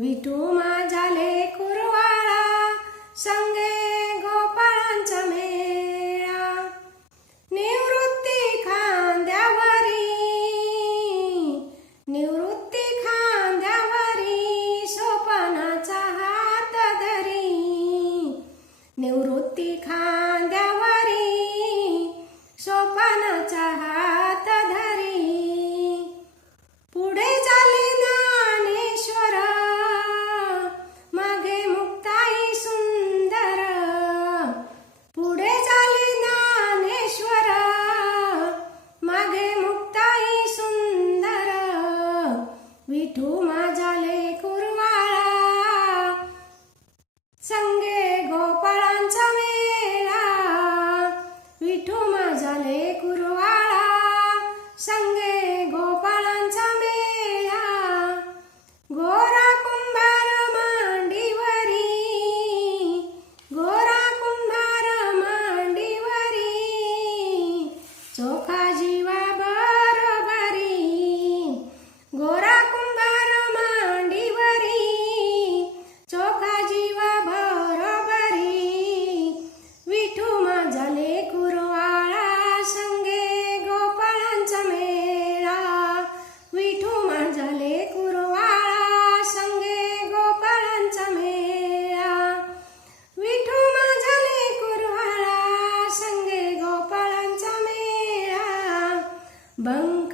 विटोमा जले माझाले कुरवाळा संगे Bang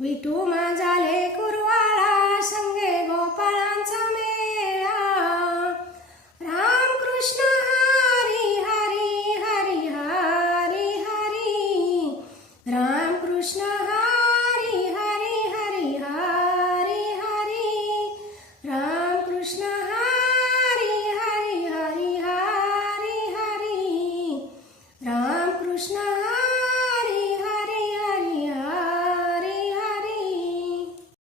विठू माझा कुरवाळा संगे गोपाळांचा मेळा. रामकृष्ण हरी हरी हरी हरी हरी. रामकृष्ण हरी हरी हरी हरी हरी. रामकृष्ण हरी हरी हरी हरी हरी. रामकृष्ण